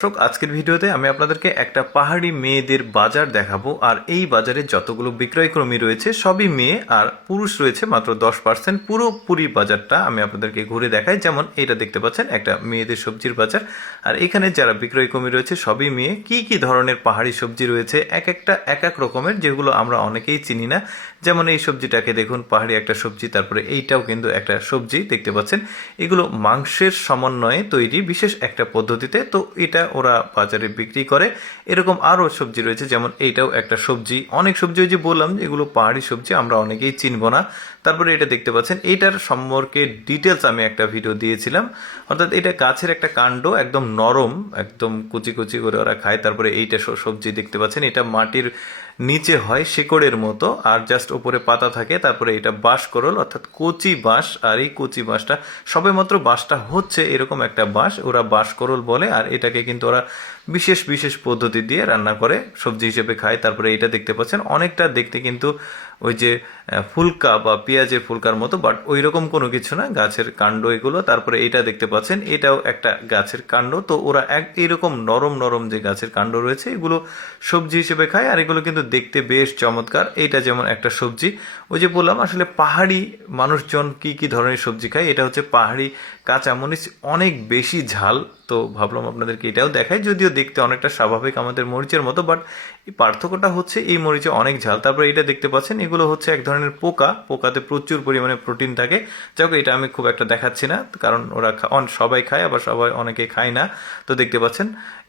দর্শক, আজকের ভিডিওতে আমি আপনাদেরকে একটা পাহাড়ি মেয়েদের বাজার দেখাবো। আর এই বাজারে যতগুলো বিক্রয়কর্মী রয়েছে, সবই মেয়ে আর পুরুষ রয়েছে, মাত্র দশ পার্সেন্ট। পুরোপুরি বাজারটা আমি আপনাদেরকে ঘুরে দেখাই। যেমন এটা দেখতে পাচ্ছেন, একটা মেয়েদের সবজির বাজার। আর এখানে যারা বিক্রয়কর্মী রয়েছে, সবই মেয়ে। কি কি ধরনের পাহাড়ি সবজি রয়েছে, এক একটা, এক এক রকমের, যেগুলো আমরা অনেকেই চিনি না। যেমন এই সবজিটাকে দেখুন, পাহাড়ি একটা সবজি, তারপরে এইটাও কিন্তু একটা সবজি দেখতে পাচ্ছেন। এগুলো মাংসের সমন্বয়ে তৈরি, বিশেষ একটা পদ্ধতিতে। তো এটা ওরা বাজারে বিক্রি করে। এরকম আরও সবজি রয়েছে, যেমন এইটাও একটা সবজি। অনেক সবজি ওই যে বললাম এগুলো পাহাড়ি সবজি, আমরা অনেকেই চিনব না। তারপরে এটা দেখতে পাচ্ছেন এটার সম্পর্কে ডিটেলস আমি একটা ভিডিও দিয়েছিলাম। অর্থাৎ এটা গাছের একটা কাণ্ড, একদম নরম, একদম কুচি কুচি করে ওরা খায়। তারপরে এইটা সবজি দেখতে পাচ্ছেন, এটা মাটির নিচে হয় শেকড়ের মতো আর জাস্ট ওপরে পাতা থাকে, তারপরে এটা বাঁশ করল, অর্থাৎ কচি বাঁশ। আর এই কচি বাঁশটা, সবেমাত্র বাঁশটা হচ্ছে এরকম একটা বাঁশ, ওরা বাঁশ করল বলে, আর এটাকে কিন্তু ওরা বিশেষ বিশেষ পদ্ধতি দিয়ে রান্না করে, সবজি হিসেবে খায়। তারপরে এটা দেখতে পাচ্ছেন, অনেকটা দেখতে কিন্তু ওই যে ফুলকা বা পেঁয়াজের ফুলকার মতো বাট ওই রকম কোনো কিছু না, গাছের কাণ্ড এগুলো। তারপরে এটা দেখতে পাচ্ছেন, এটাও একটা গাছের কাণ্ড। তো ওরা এক এইরকম নরম নরম যে গাছের কাণ্ড রয়েছে, এগুলো সবজি হিসেবে খায়, আর এগুলো কিন্তু দেখতে বেশ চমৎকার। এইটা যেমন একটা সবজি। ওই যে বললাম, আসলে পাহাড়ি মানুষজন কি কি ধরনের সবজি খায়? এটা হচ্ছে পাহাড়ি কাঁচামরিচ, অনেক বেশি ঝাল। তো ভাবলাম আপনাদেরকে এটাও দেখায় যদিও দেখতে অনেকটা স্বাভাবিক আমাদের মরিচের মতো বাট এই পার্থক্যটা হচ্ছে এই মরিচে অনেক ঝাল। তারপরে এটা দেখতে পাচ্ছেন, এগুলো হচ্ছে এক ধরনের পোকা। পোকাতে প্রচুর পরিমাণে প্রোটিন থাকে। যাক এটা আমি খুব একটা দেখাচ্ছি না, কারণ ওরা সবাই খায়, আবার সবাই অনেকে খায় না। তো দেখতে পাচ্ছেন,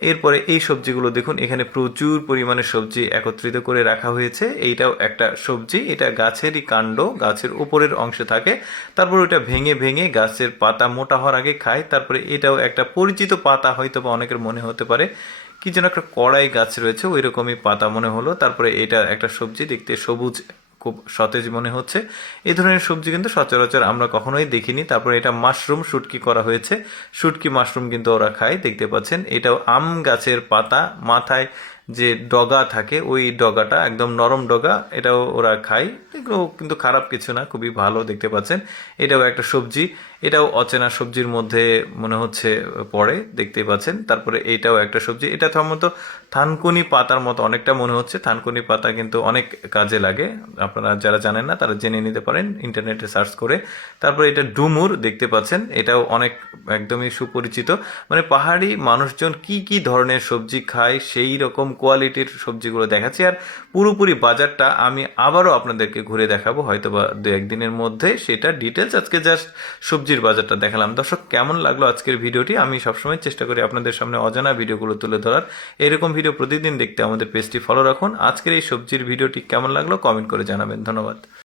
এরপরে এই সবজিগুলো দেখুন, এখানে প্রচুর পরিমাণে সবজি একত্রিত করে রাখা হয়েছে। এইটাও একটা সবজি, এটা গাছেরই কাণ্ড, গাছের উপরের অংশে থাকে। তারপর ওটা ভেঙে ভেঙে গাছের পাতা মোটা হওয়ার আগে খায়। তারপরে এটাও একটা পরিচিত পাতা হয়তো বা অনেকের মনে হতে পারে। কি যেন একটা কড়াই গাছ রয়েছে ওই রকমই পাতা মনে হলো। তারপরে এটা একটা সবজি, দেখতে সবুজ, খুব সতেজ মনে হচ্ছে। এই ধরনের সবজি কিন্তু সচরাচর আমরা কখনোই দেখিনি। তারপরে এটা মাশরুম শুটকি করা হয়েছে। শুটকি মাশরুম কিন্তু ওরা খায়, দেখতে পাচ্ছেন। এটাও আম গাছের পাতা, মাথায় যে ডগা থাকে, ওই ডগাটা একদম নরম ডগা, এটাও ওরা খায়। এগুলো কিন্তু খারাপ কিছু না, খুবই ভালো দেখতে পাচ্ছেন। এটাও একটা সবজি, এটাও অচেনা সবজির মধ্যে মনে হচ্ছে পড়ে দেখতে পাচ্ছেন। তারপরে এটাও একটা সবজি। এটা সম্ভবত থানকুনি পাতার মতো, অনেকটা মনে হচ্ছে। থানকুনি পাতা কিন্তু অনেক কাজে লাগে। আপনারা যারা জানেন না, তারা জেনে নিতে পারেন, ইন্টারনেটে সার্চ করে। তারপরে এটা ডুমুর দেখতে পাচ্ছেন। এটাও অনেক একদমই সুপরিচিত। মানে পাহাড়ি মানুষজন কি কি ধরনের সবজি খায়, সেই রকম কোয়ালিটির সবজিগুলো দেখাচ্ছি আর পুরোপুরি বাজারটা আমি আবারও আপনাদেরকে ঘুরে দেখাবো হয়তো বা দু একদিনের মধ্যে। সেটা ডিটেলস আজকে জাস্ট সবজির বাজারটা দেখালাম। দর্শক, কেমন লাগল আজকের ভিডিওটি? আমি সবসময় চেষ্টা করি আপনাদের সামনে অজানা ভিডিওগুলো তুলে ধরার। এরকম ভিডিও প্রতিদিন দেখতে আমাদের পেজটি ফলো রাখুন। আজকের এই সবজির ভিডিওটি কেমন লাগল? কমেন্ট করে জানাবেন। ধন্যবাদ।